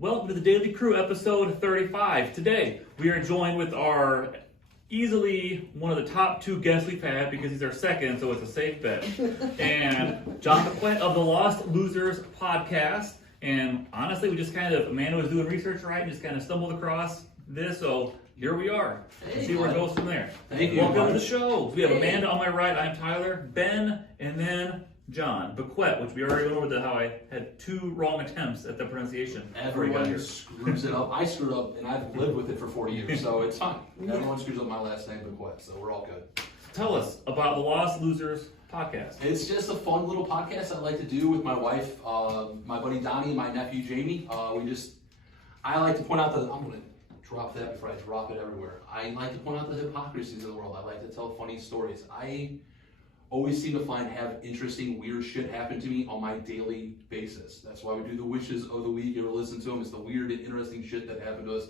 Welcome to the Daily Crew, episode 35. Today, we are joined with our easily one of the top two guests we've had because he's our second, so it's a safe bet. And John Bequette of the Lost Losers podcast. And honestly, we just Amanda was doing research, right, and just kind of stumbled across this, so here we are. Let's see where it goes from there. Thank you. Welcome to the show. We have Amanda on my right, I'm Tyler, Ben, and then John Bequette, which we already went over how I had two wrong attempts at the pronunciation. Everyone screws it up. I screwed up, and I've lived with it for 40 years, so it's fine. Everyone screws up my last name, Bequette, so we're all good. Tell us about the Lost Losers podcast. It's just a fun little podcast I like to do with my wife, my buddy Donnie, and my nephew Jamie. I like to point out I'm going to drop that before I drop it everywhere. I like to point out the hypocrisies of the world. I like to tell funny stories. I always seem to have interesting, weird shit happen to me on my daily basis. That's why we do the wishes of the week. You ever listen to them? It's the weird and interesting shit that happened to us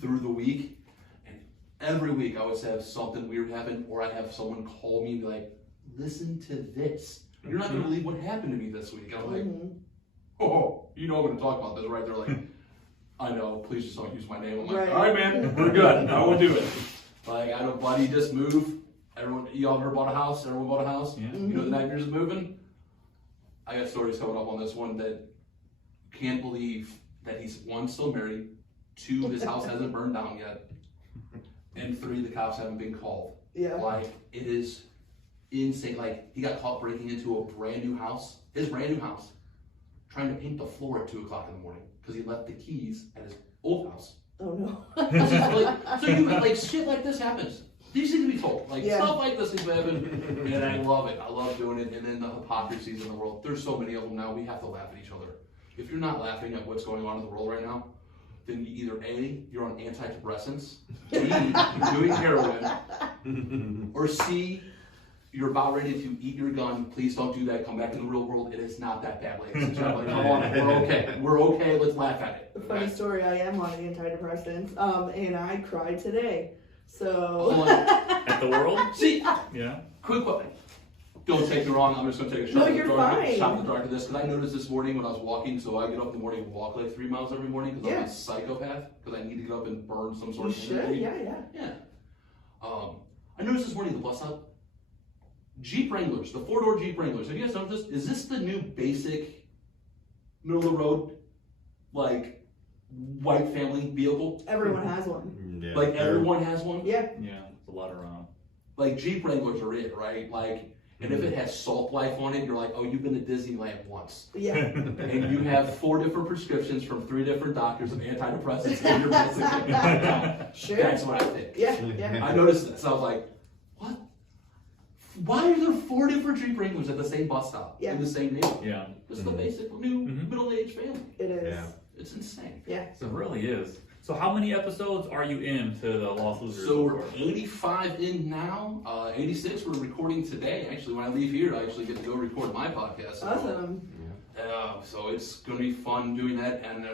through the week. And every week I would have something weird happen, or I'd have someone call me and be like, listen to this. You're not going to believe what happened to me this week. And I'm like, oh, you know I'm going to talk about this, right? They're like, I know, please just don't use my name. I'm like, all right, man, we're good. I won't do it. Like, I had a buddy just move. Everyone, y'all ever bought a house? Everyone bought a house? Yeah. You know the nightmares of moving? I got stories coming up on this one that can't believe that he's, one, still married, two, his house hasn't burned down yet, and three, the cops haven't been called. Yeah. Like, it is insane. Like, he got caught breaking into a brand new house, his brand new house, trying to paint the floor at 2 o'clock in the morning because he left the keys at his old house. Oh no. So shit like this happens. These need to be told. Stuff like this is happening, and I love it. I love doing it. And then the hypocrisies in the world. There's so many of them now. We have to laugh at each other. If you're not laughing at what's going on in the world right now, then either A, you're on antidepressants, B, you're doing heroin, or C, you're about ready to eat your gun. Please don't do that. Come back in the real world. It is not that bad, ladies and gentlemen. Come on, we're okay. We're okay. Let's laugh at it. Funny story. I am on antidepressants, and I cried today. So. At the world? See, Yeah. quick question. Don't take me wrong. I'm just going to take a shot in the dark of this because I noticed this morning when I was walking. So I get up in the morning and walk like 3 miles every morning because I'm a psychopath. Because I need to get up and burn some sort of energy. Yeah. I noticed this morning at the bus stop, Jeep Wranglers, the 4-door Jeep Wranglers. Have you guys noticed this? Is this the new basic middle of the road, like white family vehicle? Everyone has one. Yeah. Like everyone has one? Yeah. Yeah, it's a lot around. Like Jeep Wranglers are it, right? Like, and if it has Salt Life on it, you're like, oh, you've been to Disneyland once. Yeah. And you have 4 different prescriptions from 3 different doctors of antidepressants in your medicine. Sure. That's what I think. Yeah. I noticed this. I was like, what? Why are there 4 different Jeep Wranglers at the same bus stop in the same neighborhood? Yeah. This is the basic new middle-aged family. It is. Yeah. It's insane. Yeah. It really is. So how many episodes are you in to the Lost Losers? So we're 85 in now. 86 we're recording today. Actually, when I leave here, I actually get to go record my podcast. So, Awesome. so it's going to be fun doing that, and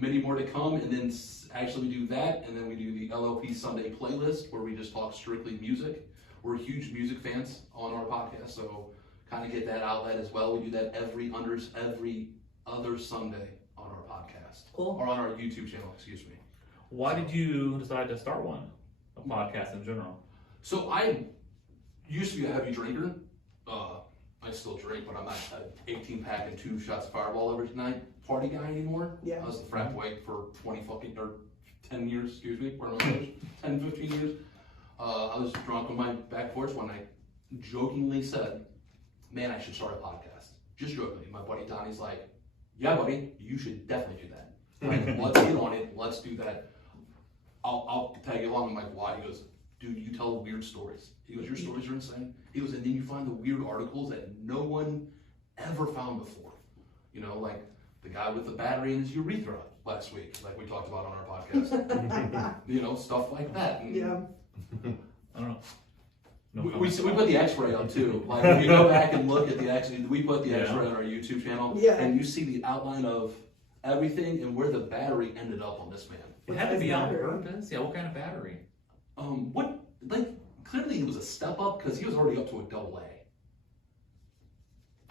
many more to come. And then actually we do that, and then we do the LLP Sunday playlist where we just talk strictly music. We're huge music fans on our podcast, so kind of get that outlet as well. We do that every other Sunday on our podcast. Cool. Or on our YouTube channel, excuse me. Why did you decide to start one? A podcast in general? So I used to be a heavy drinker. I still drink, but I'm not an 18-pack and 2 shots of Fireball every night party guy anymore. Yeah. I was the frat boy for 10 years, 10, 15 years. I was drunk on my back porch one night, jokingly said, man, I should start a podcast. Just jokingly. My buddy Donnie's like, yeah, buddy, you should definitely do that. Like, let's get on it. Let's do that. I'll tag you along. I'm like, why? He goes, dude, you tell weird stories. He goes, your stories are insane. He goes, and then you find the weird articles that no one ever found before. You know, like the guy with the battery in his urethra last week, like we talked about on our podcast. You know, stuff like that. And Yeah. I don't know. No we put the X-ray up too. Like if you go back and look at the X-ray, we put the X-ray on our YouTube channel, and you see the outline of everything and where the battery ended up on this man. It had to be on purpose. Yeah, what kind of battery? Clearly it was a step up because he was already up to a AA.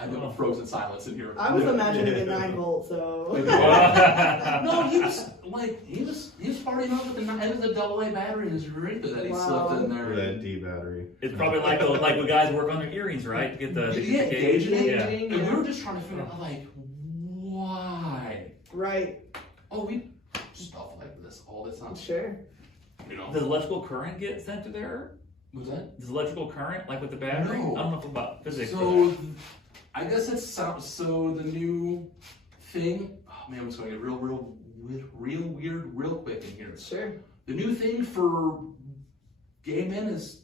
I know, frozen silence in here. I was imagining a 9 volt, so. No, he he was partying up with it was a AA battery in his urethra that he slipped in there. That D battery. It's probably like when guys work on their earrings, right? To get the gauge. Yeah. And we were just trying to figure out like why. Right. Oh, we stuff like this all the time. Sure. You know. Does electrical current get sent to there? What's that? Does electrical current, like with the battery? No. I don't know about physics. So I guess it's so the new thing. Oh man, I'm just gonna get real weird real quick in here. Sure. The new thing for gay men is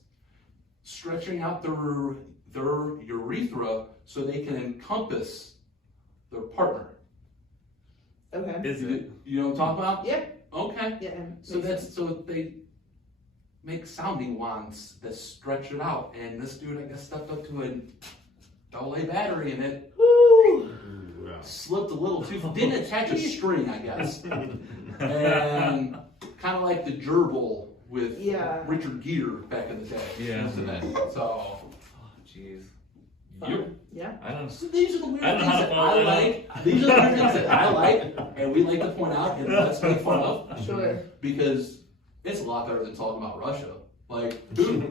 stretching out their urethra so they can encompass their partner. Okay. Is it? You know what I'm talking about? Yep. Okay. Yeah. So they make sounding wands that stretch it out, and this dude I guess stepped up to a AA battery and it Woo. slipped a little too. Didn't attach a string, I guess, and kind of like the gerbil with Richard Gere back in the day. Yeah. So. Jeez. Yeah. I don't. So these are the weird I don't know things how to that follow I that like. These are the weird things that I like, and we like to point out and let's make fun of. Sure. Because it's a lot better than talking about Russia. Like, who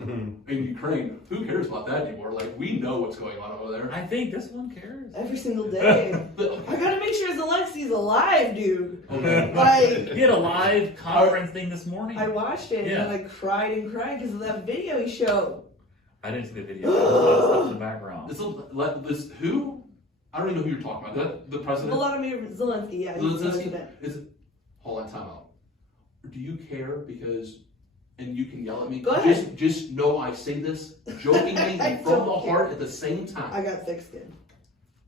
in Ukraine, who cares about that anymore? Like, we know what's going on over there. I think this one cares. Every single day. I gotta make sure Zelensky's alive, dude. Okay. Like, He had a live conference thing this morning. I watched it and I cried and cried because of that video he showed. I didn't see the video. Stuff in the background. This who? I don't even know who you're talking about. The president? Volodymyr Zelensky, yeah, he's the president. Hold on, time out. Do you care because, and you can yell at me, Go ahead. just know I say this jokingly and from the heart at the same time. I got thick skin.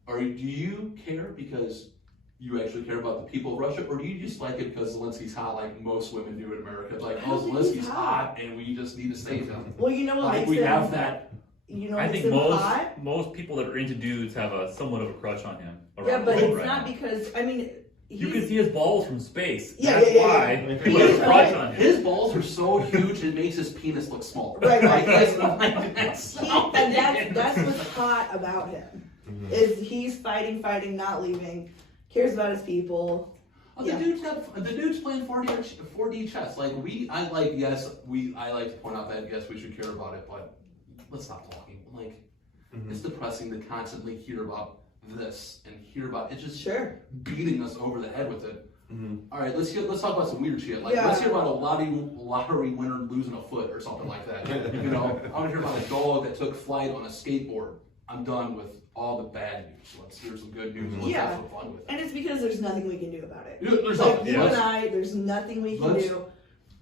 Do you care because you actually care about the people of Russia, or do you just like it because Zelensky's hot like most women do in America? Like, oh, Zelensky's hot and we just need to save him. Well, you know what Like, makes we him, have that. You know I what think makes him hot? most people that are into dudes have a somewhat of a crush on him. Yeah, but it's right not now. because, I mean, You can see his balls from space. Yeah, That's yeah, why yeah. people have a crush on him. His balls are so huge it makes his penis look smaller. Right, right. Like, that's and that's what's hot about him. Is he's fighting, not leaving, cares about his people. Oh, the dude's playing 4D chess. Like I like to point out that yes, we should care about it, but let's stop talking. Like it's depressing to constantly hear about this and hear about it just beating us over the head with it. All right, let's talk about some weird shit. Like let's hear about a lottery winner losing a foot or something like that. You know, I want to hear about a dog that took flight on a skateboard. I'm done with all the bad news. Let's hear some good news. Let's have some fun with it. And it's because there's nothing we can do about it. There's like nothing. you and I, there's nothing we can do.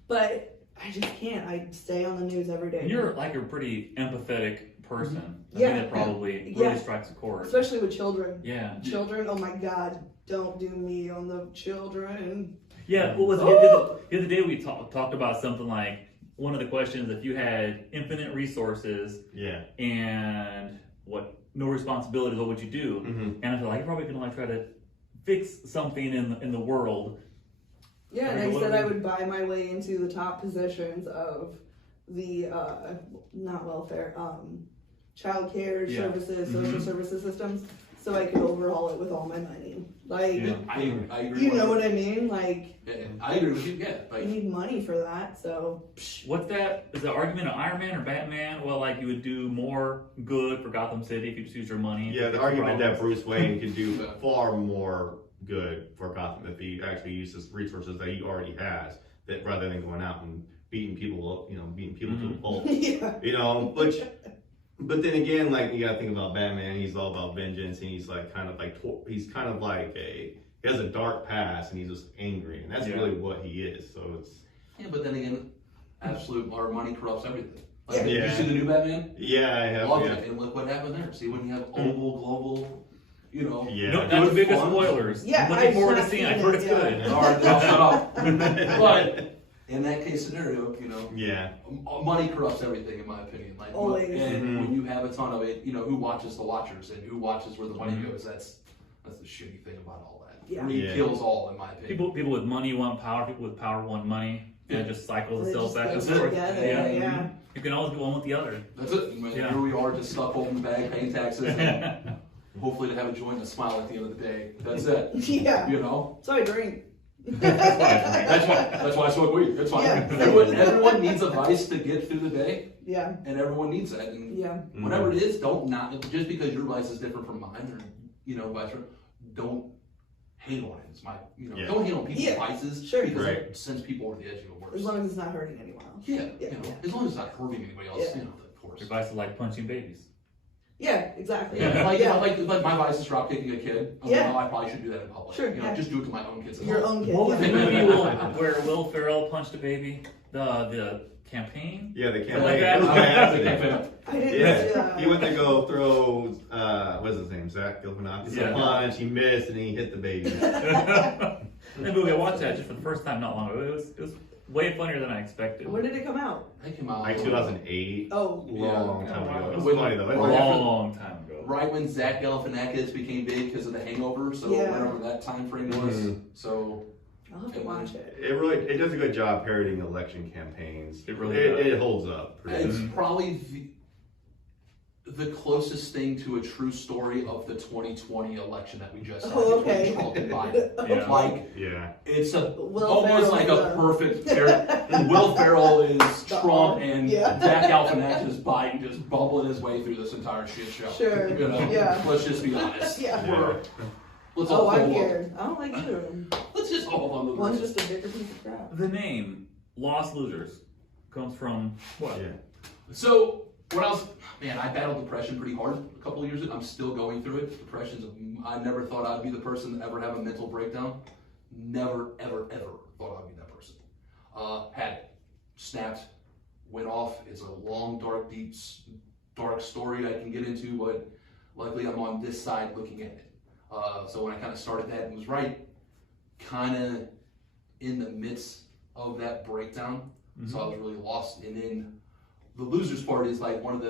But I just can't. I stay on the news every day. And you're like a pretty empathetic person. I think that probably really strikes a chord. Especially with children. Yeah. Children, oh my God, don't do me on the children. Yeah, what was the other day we talked about something like one of the questions, if you had infinite resources and no responsibilities, what would you do? And I feel like you're probably gonna like try to fix something in the world. Yeah, and I said I would buy my way into the top positions of the not welfare, child care services, social services systems, so I could overhaul it with all my money. Like, I agree. You know what I mean? Like, I agree with you. Yeah, like, you need money for that. So, what's that? Is the argument of Iron Man or Batman? Well, like you would do more good for Gotham City if you just use your money. Yeah, the argument that Bruce Wayne could do far more good for Gotham if he actually uses resources that he already has, that rather than going out and beating people up, to the pulp. But then again, like you gotta think about Batman. He's all about vengeance, and he's like he has a dark past, and he's just angry, and that's really what he is. So it's but then again, our money corrupts everything. Like, did you see the new Batman? Yeah, I have. Loved it, and look what happened there. See when you have global. Not the biggest spoilers. Yeah, I'm looking forward to seeing. I've heard it's good. All right, I'll shut up. But in that case scenario, money corrupts everything, in my opinion. Like, always. And when you have a ton of it, who watches the watchers and who watches where the money goes? That's the shitty thing about all that. Yeah. Greed kills all, in my opinion. People with money want power. People with power want money. And it just cycles itself back and forth. forth. Yeah. You can always do one with the other. That's it. Here we are, just stuck holding the bag, paying taxes. And hopefully to have a joint and a smile at the end of the day. That's it. Yeah. You know? So I drink. That's why I smoke weed. That's fine. Yeah. Everyone needs a vice to get through the day, Yeah. and everyone needs that. And Yeah. whatever it is, don't not just because your vice is different from mine, or vice versa. Don't hate on it. It's my don't hate on people's vices because it sends people over the edge even worse. As long as it's not hurting anyone else. Yeah. As long as it's not hurting anybody else, of course. Your vice is like punching babies. Yeah, exactly. Like my vice is drop kicking a kid. I probably should do that in public. Sure, Just do it to my own kids. Your own kids. What was the movie where Will Ferrell punched a baby? The campaign? Yeah, the Something like campaign. that? The campaign. I didn't Yeah, he went to go throw, what's his name, Zach Galifianakis, a punch, he missed, and he hit the baby. That movie, I watched that just for the first time not long ago. It was way funnier than I expected. When did it come out? It came out Like 2008. Oh. Long time ago. It was Wait, funny though. A long time ago. Right when Zach Galifianakis became big because of The Hangover, so whatever that time frame was. So I'll have to watch it. It does a good job parodying election campaigns. It really does. It holds up. it's probably the closest thing to a true story of the 2020 election that we just had between Trump and Biden. It's almost like a perfect Will Ferrell is Trump and Zach Galifianakis is Biden, just bubbling his way through this entire shit show. Sure. Let's just be honest. Let's Oh, I'm here. I don't like either of them. Let's just hold on to this. One's just a bigger piece of crap. The name Lost Losers comes from what? So when I battled depression pretty hard a couple of years ago. I'm still going through it. I never thought I'd be the person to ever have a mental breakdown. Never, ever, ever thought I'd be that person. Had it. Snapped, went off. It's a long, dark, deep, dark story I can get into, but luckily I'm on this side looking at it. So when I kind of started that and was kind of in the midst of that breakdown. So I was really lost. And then the losers part is like one of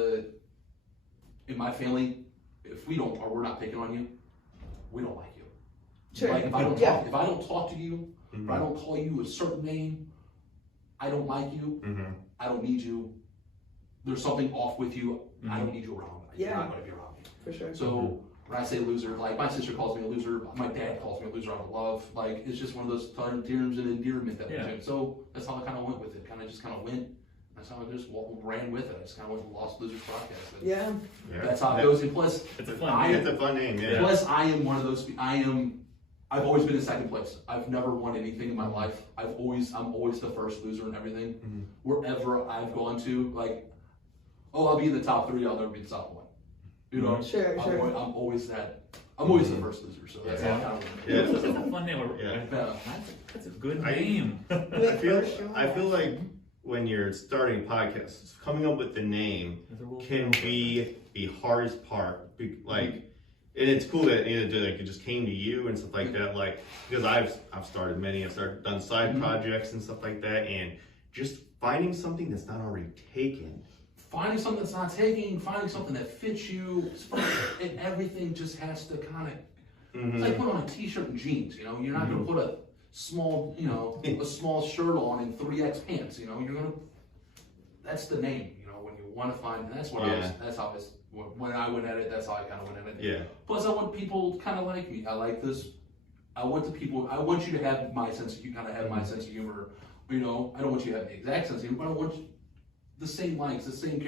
in my family, if we're not picking on you, we don't like you. Sure. Like if I don't talk to you, if I don't call you a certain name, I don't like you. I don't need you. There's something off with you. I don't need you around. You're not going to be around me. For sure. So when I say loser, like my sister calls me a loser, my dad calls me a loser out of love. Like it's just one of those terms and endearment that we do. So that's how I kind of went with it. Kind of went. That's how I just ran with it. I just kind of went to Lost Losers podcast. That's how it goes. And plus, it's a fun name. Plus, I am one of those. I've always been in second place. I've never won anything in my life. I'm always the first loser in everything. Wherever I've gone to, I'll be in the top 3. I'll never be the top 1. Sure. I'm always that. I'm always the first loser. So that's how I kind of win. It's a fun name. That's a good name. I feel like when you're starting podcasts, coming up with the name can be the hardest part. And it's cool that it just came to you and stuff like that. Because I've started many, done side projects and stuff like that, and just finding something that's not already taken. Finding something that's not taking, finding something that fits you, and everything just has to kind of. It's like putting on a t-shirt and jeans. You're not going to put a small shirt on in 3X pants. You're gonna. That's the name. When you want to find. And that's what when I went at it. That's how I kind of went at it. Yeah. Plus, I want people kind of like me. I like this. I want you to have my sense. You kind of have my sense of humor. I don't want you to have the exact sense of humor, but I want the same likes, the same.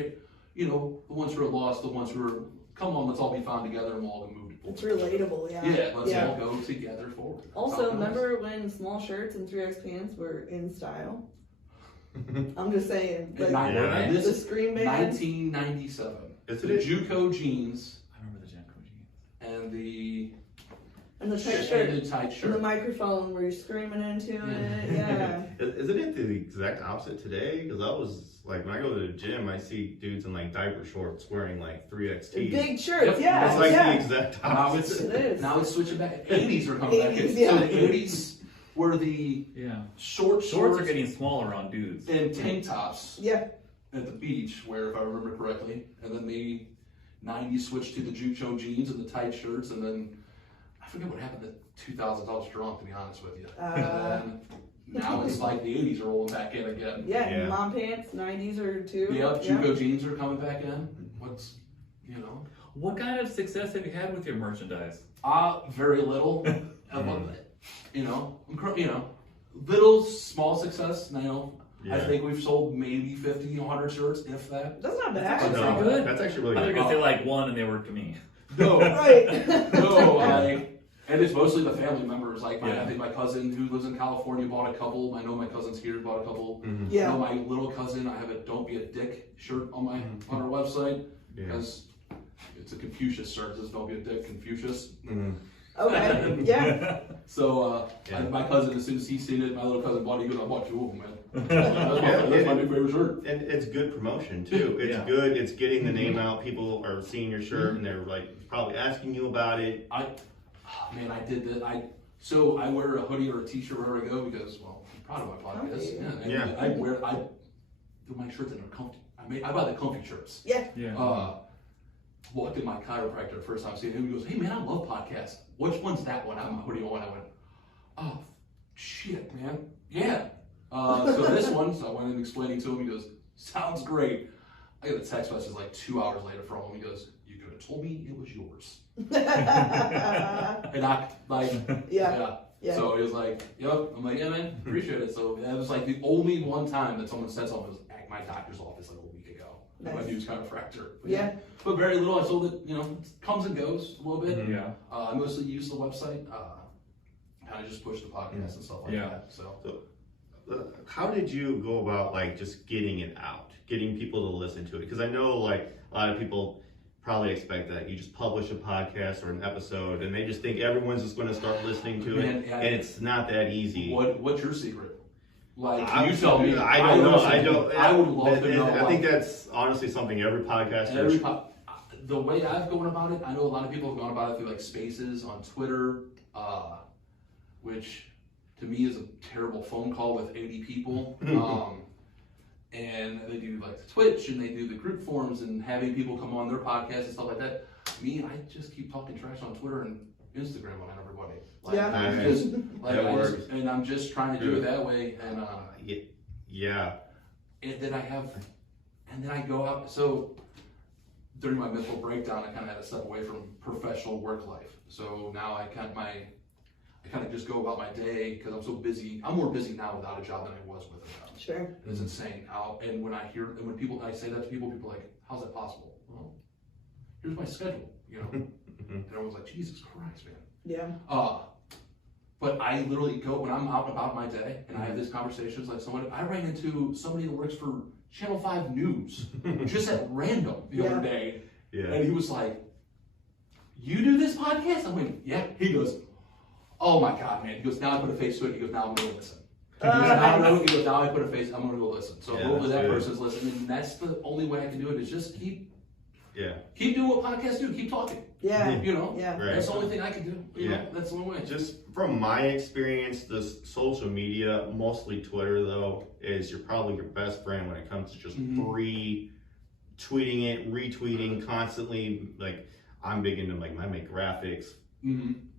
The ones who are lost, the ones who are. Come on, let's all be found together and we'll all move. It's relatable, Yeah, let's all go together forward. Also, remember when small shirts and 3X pants were in style? I'm just saying. The Scream Band. 1997. Is the JUCO jeans. I remember the JUCO jeans. And the tight shirt. And the tight shirt. And the microphone where you're screaming into it. Yeah. Isn't it the exact opposite today? Because I was when I go to the gym, I see dudes in diaper shorts wearing 3X tees. Big shirts, Yep. It's the exact opposite. Now it's switching back. 80s are coming back. So the 80s were the shorts are getting smaller on dudes. And tank tops. Yeah. At the beach, where if I remember correctly, and then the 90s switched to the JUCO jeans and the tight shirts, and then I forget what happened in the 2000s. I was drunk, to be honest with you. And then now it's the 80s are rolling back in again. Yeah. Mom pants, 90s are too. Yep, JUCO jeans are coming back in. What kind of success have you had with your merchandise? Very little. little small success. I know. I Yeah. think we've sold maybe 50, 100 shirts, if that. That's not That's bad. pretty good. That's actually really I was good. gonna say like one, and they were to me. No, Right. no, and it's mostly the family members. Like Yeah. I think my cousin who lives in California bought a couple. I know my cousins here bought a couple. Mhm. I Yeah. know my little cousin. I have a "Don't Be a Dick" shirt on my on our website Yeah. because it's a Confucius shirt. It says "Don't be a dick, Confucius." Mhm. Okay. Yeah. So Yeah. my cousin, as soon as he seen it, my little cousin bought it. He goes, "I bought two of them, man." Yeah, That's my new favorite shirt. And it's good promotion too. It's Yeah. good. It's getting the name out. People are seeing your shirt and they're like probably asking you about it. Man, I did that. So I wear a hoodie or a t-shirt wherever I go because, well, I'm proud of my podcast. Comfy. And Yeah. I do my shirts that are comfy. I buy the comfy shirts. Yeah. Yeah. Walked in my chiropractor the first time seeing him. He goes, "Hey man, I love podcasts. Which one's that one?" I have my hoodie on. I went, "Oh, shit, man. Yeah." So this one, so I went in explaining to him. He goes, "Sounds great." I got a text message like 2 hours later from him. He goes, "You could have told me it was yours." And I like, Yeah. Yeah. So he was like, "Yep." I'm like, "Yeah, man, appreciate it." So that was like the only one time that someone said something was at my doctor's office like a week ago. Nice. My news chiropractor. But Yeah. but very little. I sold it. It comes and goes a little bit. Yeah. I mostly use the website. Kind of just push the podcast and stuff like Yeah. that. So How did you go about like just getting it out, getting people to listen to it? Because I know like a lot of people probably expect that you just publish a podcast or an episode and they just think everyone's just going to start listening to Man, it, yeah. and it's not that easy. what's your secret? Like I- you tell me. I don't know. I don't. I would love to know. I think that's honestly something every podcaster. The way I've gone about it, I know a lot of people have gone about it through like Spaces on Twitter, which to me is a terrible phone call with 80 people. And they do like Twitch and they do the group forums and having people come on their podcast and stuff like that. Me, I just keep talking trash on Twitter and Instagram on everybody. Like, Yeah. I just, like, That I works. just, and I'm just trying to do it that way. And Yeah. and then I go out. So during my mental breakdown, I kind of had to step away from professional work life. So now I kind of just go about my day because I'm so busy. I'm more busy now without a job than I was with a job. Sure. It's insane. And when I say that to people, people are like, "How's that possible?" Well, here's my schedule, And everyone's like, "Jesus Christ, man." Yeah. But I literally go when I'm out and about my day and I have these conversations like I ran into somebody that works for Channel 5 News just at random the other day. Yeah. And he was like, "You do this podcast?" I went, "Yeah." He goes, "Oh my God, man." He goes, "Now I put a face to it." He goes, "Now I'm going to listen." He goes, now I put a face, I'm going to go listen. So Yeah, hopefully that that's good. person's listening. And that's the only way I can do it is just keep doing what podcasts do. Keep talking. Yeah. Yeah. Right. That's the only thing I can do. You Yeah. know, that's the only way. Just from my experience, the social media, mostly Twitter though, is probably your best friend when it comes to just tweeting it, retweeting constantly. Like I'm big into I make graphics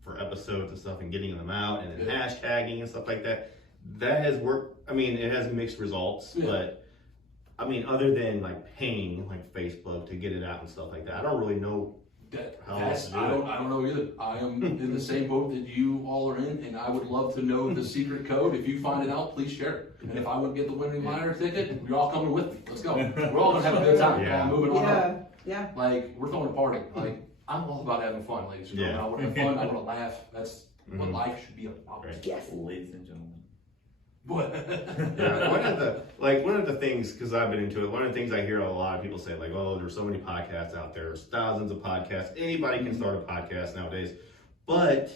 for episodes and stuff and getting them out and then hashtagging and stuff like that. That has worked. I mean, it has mixed results, but I mean, other than paying Facebook to get it out and stuff like that, I don't really know how else to do it. I don't know either. I am in the same boat that you all are in, and I would love to know the secret code. If you find it out, please share it. And if I would get the winning liner ticket, you're all coming with me. Let's go. We're all gonna have a good time. Yeah. We're all moving on up. Yeah. We're throwing a party. I'm all about having fun, ladies and gentlemen. I want to have fun. I want to laugh. That's what life should be about. Right. Yes. Ladies and gentlemen. What? Yeah, one of the things, because I've been into it, one of the things I hear a lot of people say, "Oh, there's so many podcasts out there. There's thousands of podcasts. Anybody can start a podcast nowadays." But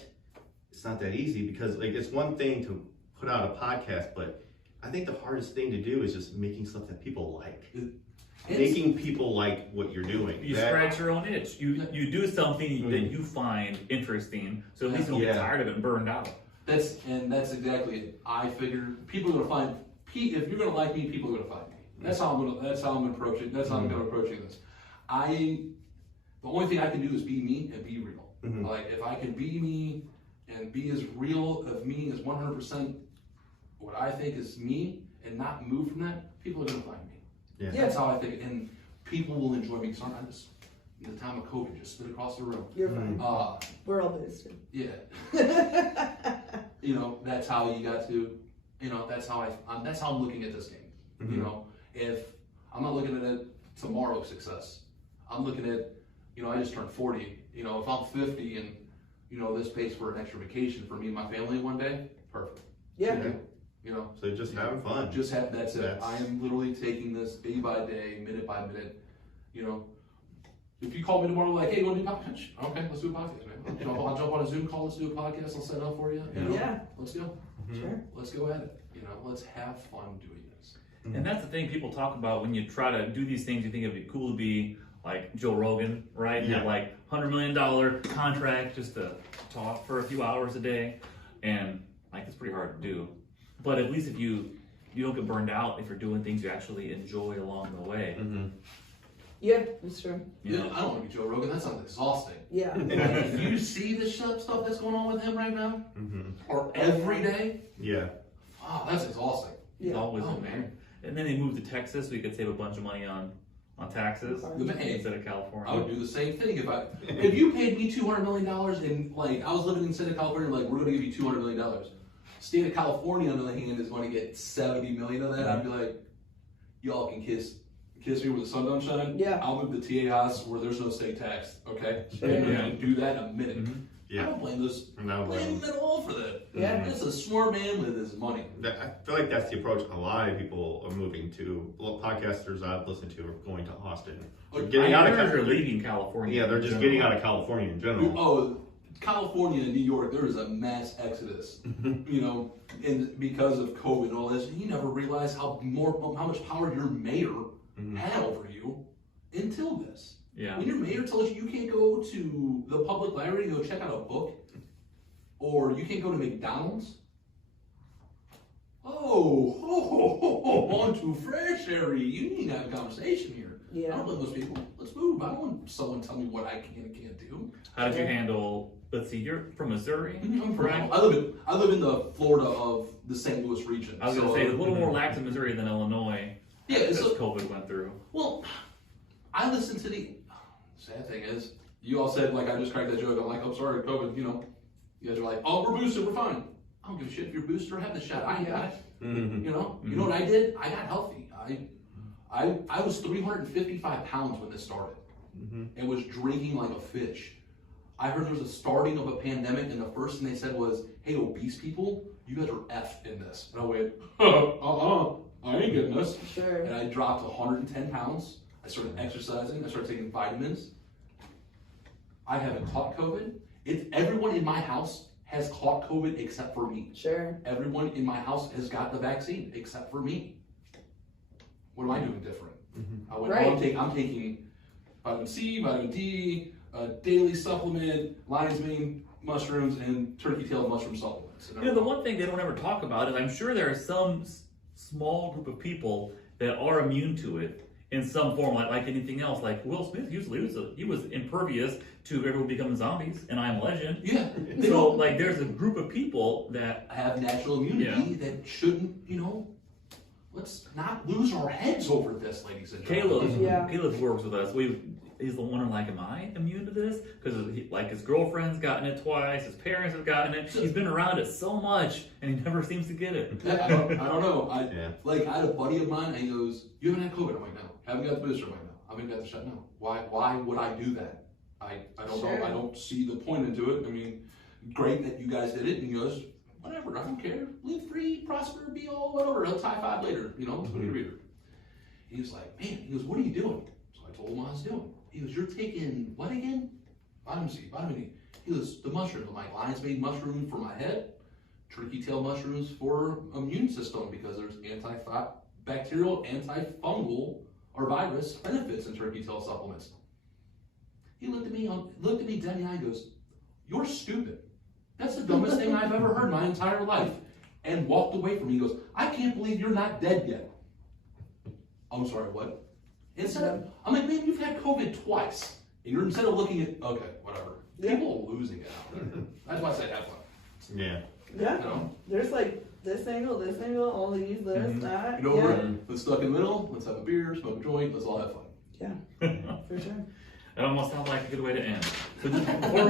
it's not that easy because it's one thing to put out a podcast, but I think the hardest thing to do is just making stuff that people like. Making people like what you're doing. You scratch your own itch. You do something that you find interesting, so at least you don't get tired of it and burned out. That's exactly it. I figure people are gonna find if you're gonna like me, people are gonna find me. That's how I'm approaching. That's how I'm gonna approaching this. The only thing I can do is be me and be real. If I can be me and be as real of me as 100% what I think is me and not move from that, people are gonna find me. Yeah. That's how I think, and people will enjoy me. Sometimes in the time of COVID, just spit across the room. You're fine. We're all busy. Yeah. That's how you got to You know, that's how that's how I'm looking at this game. Mhm. You know, if I'm not looking at it tomorrow's success, I'm looking at, you know, I just turned 40. You know, if I'm 50 and, you know, this pays for an extra vacation for me and my family one day, perfect. Yeah. You know, So just having fun. just have, that's it. I am literally taking this day by day, minute by minute. You know, if you call me tomorrow, like, hey, you want to do a podcast? Okay, let's do a podcast, man. You know, I'll jump on a Zoom call, let's do a podcast, I'll set it up for you. You know, Yeah. let's go. Sure. Let's go at it. You know, let's have fun doing this. And that's the thing people talk about when you try to do these things. You think it'd be cool to be like Joe Rogan, right? Yeah. Have like $100 million contract just to talk for a few hours a day, and like it's pretty hard to do. But at least if you don't get burned out if you're doing things you actually enjoy along the way. Mm-hmm. Yeah, that's true. You Yeah, know? I don't want to be Joe Rogan. That sounds exhausting. Yeah. Like, you see the stuff that's going on with him right now, Mm-hmm. or every day. Yeah. Wow, that's exhausting. He's Yeah. always Oh, in there. man. And then he moved to Texas so he could save a bunch of money on taxes Hey, instead of California. I would do the same thing if you paid me $200 million and like I was living in the state of California, like we're going to give you $200 million. State of California, on the other hand, is going to get 70 million of that. I'd be like, y'all can kiss me where the sun don't shine. Yeah. I'll move to TA house where there's no state tax. Okay, Sure. and Yeah. do that in a minute. Mhm. I Yeah. don't blame those. No, Blame him at all for that. Yeah. That's a smart man with his money. I feel like that's the approach a lot of people are moving to. Well, podcasters I've listened to are going to Austin. They're getting out of They're California. leaving California. Yeah, they're in just general. getting out of California in general. Oh, California and New York, there is a mass exodus. You know, and because of COVID and all this, you never realize how much power your mayor Mhm. had over you until this. Yeah. When your mayor tells you can't go to the public library to go check out a book, or you can't go to McDonald's. On to fresh area. You need to have a conversation here. I Yeah. don't blame those people. Let's move. I don't want someone to tell me what I can and can't do. How did you handle? Let's see, you're from Missouri, I'm correct? I live in the Florida of the St. Louis region. I was gonna so, say it's a little more lax in Missouri than Illinois. Yeah, as it's a- COVID went through. Well, I listen to the sad thing is, you all said like I just cracked that joke. I'm like, I'm sorry, COVID. You know, you guys are like, oh, we're boosted, we're fine. I don't give a shit if you're boosted or have the shot. I got it. Mhm. You know what I did? I got healthy. I was 355 pounds when this started, Mhm. and was drinking like a fish. I heard there was a starting of a pandemic, and the first thing they said was, "Hey, obese people, you guys are effed in this." And I went, I ain't getting this. Sure. And I dropped 110 pounds. I started exercising. I started taking vitamins. I haven't caught COVID. Everyone in my house has caught COVID except for me. Sure. Everyone in my house has got the vaccine except for me. What am I doing different? I went, Right. I'm taking vitamin C, vitamin D, a daily supplement, lion's mane mushrooms, and turkey tail mushroom supplements. And You know, the one thing they don't ever talk about is I'm sure there are some small group of people that are immune to it in some form, like anything else. Like Will Smith, he was impervious to everyone becoming zombies, and I Am Legend. Yeah. They So, don't like, there's a group of people that have natural immunity that shouldn't, let's not lose our heads over this, ladies and gentlemen. Yeah. Caleb works with us. He's the one like, am I immune to this? Because like his girlfriend's gotten it twice, his parents have gotten it. He's been around it so much, and he never seems to get it. I don't know. I had a buddy of mine, and he goes, "You haven't had COVID?" I'm like, "No, haven't got the booster." I'm like, "No, I haven't got the shot." No. Why would I do that? I don't Sure. know. I don't see the point into it. I mean, great that you guys did it. And he goes, "Whatever, I don't care. Live free, prosper, be all whatever. Let's high five later. Let's go to the reader." He was like, "Man," he goes, "What are you doing?" So I told him what I was doing. He goes, "You're taking what again?" Vitamin C, vitamin E. He goes, "The mushrooms." I'm like, lion's mane mushroom for my head, turkey tail mushrooms for immune system, because there's antibacterial, antifungal, or virus benefits in turkey tail supplements. He looked at me dead in the eye and goes, "You're stupid. That's the dumbest thing I've ever heard in my entire life." And walked away from me. He goes, "I can't believe you're not dead yet." I'm sorry, what? I'm like, "Man, you've had COVID twice. And you're instead of looking at, okay, whatever." Yeah. People are losing it out there. That's why I said have fun. Yeah. Yeah. You know? There's like this angle, all these, this, that. You know, Yeah. let's stuck in the middle. Let's have a beer, smoke a joint. Let's all have fun. Yeah. For sure. That almost sounds like a good way to end. So just before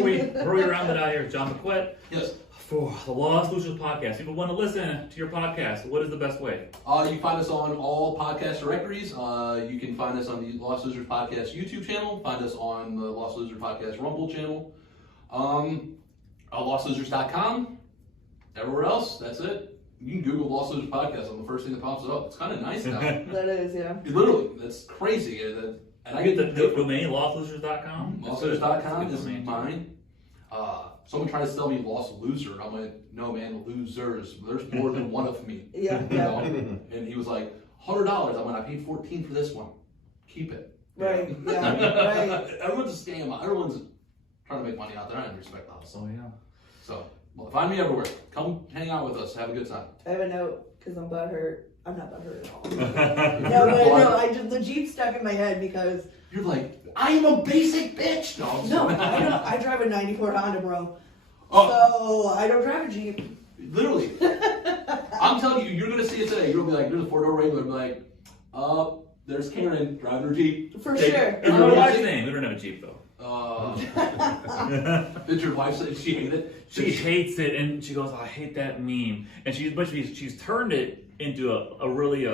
we round it out here, John Bequette, Yes. For the Lost Losers podcast, people want to listen to your podcast. What is the best way? You can find us on all podcast directories. You can find us on the Lost Losers Podcast YouTube channel. Find us on the Lost Losers Podcast Rumble channel. LostLosers.com. Everywhere else, that's it. You can Google Lost Losers Podcast on the first thing that pops up. It's kind of nice now. That is, yeah. Literally, that's crazy. And I get The domain, lostlosers.com. LostLosers.com is mine. Someone tried to sell me Lost Loser. I'm like, no man, losers. There's more than one of me. Yeah, You know? And he was like, $100. I'm like, I paid $14 for this one. Keep it. Right, yeah, right. Everyone's a scam. Everyone's trying to make money out there. I respect that. Oh, yeah. So, well, find me everywhere. Come hang out with us. Have a good time. I have a note because I'm butthurt. I'm not butthurt at all. No, the Jeep stuck in my head because You're like, I am a basic bitch. no, I drive a '94 Honda, bro. Oh, So I don't drive a Jeep. literally. I'm telling you, you're gonna see it today. You're gonna be like, there's a 4-door Wrangler. Be like, there's Karen driving her Jeep. For sure. It's my wife's name. We don't have a Jeep, though. Did your wife say she hated it? She hates it, and she goes, oh, I hate that meme. And she's turned it into a really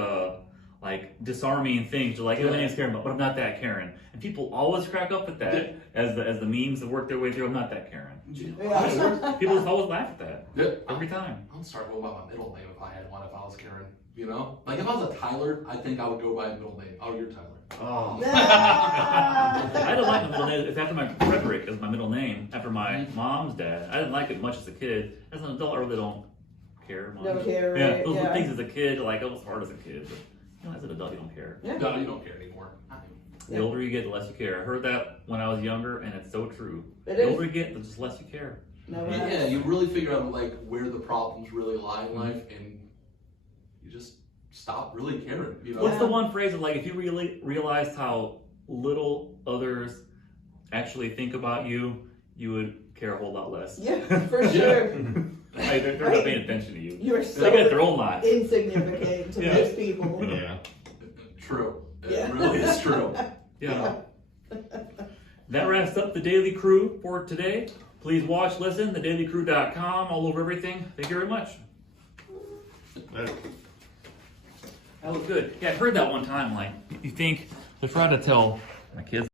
like disarming thing. She's like, my name's Karen, but I'm not that Karen. And people always crack up at that as the memes that work their way through. I'm not that Karen. Yeah. People just always laugh at that Yeah. every time. I would start going by my middle name if I had one. If I was Karen, you know, like if I was a Tyler, I think I would go by a middle name. Oh, you're Tyler. Oh. I didn't like my middle name. It's after my Frederick is my middle name, after my mom's dad. I didn't like it much as a kid. As an adult, I really don't care much. Don't care, Yeah, right? those Yeah. things as a kid, like it was hard as a kid, but you know, as an adult, you don't care. Yeah. No, you don't care anymore. The older you get, the less you care. I heard that when I was younger, and it's so true. It The is. older you get, the just less you care. No, Yeah, you really figure out like where the problems really lie in life, and you just stop really caring. You know. What's the one phrase that, like, if you really realized how little others actually think about you, you would care a whole lot less. Yeah, for sure. Like, they're not paying attention to you. You're so They got their own lives. insignificant to Yeah. most people. Yeah. True. Yeah. It really is true. Yeah. That wraps up the Daily Crew for today. Please watch, listen, thedailycrew.com, all over everything. Thank you very much. That was good. Yeah, I heard that one time. Like, you think, I tried to tell my kids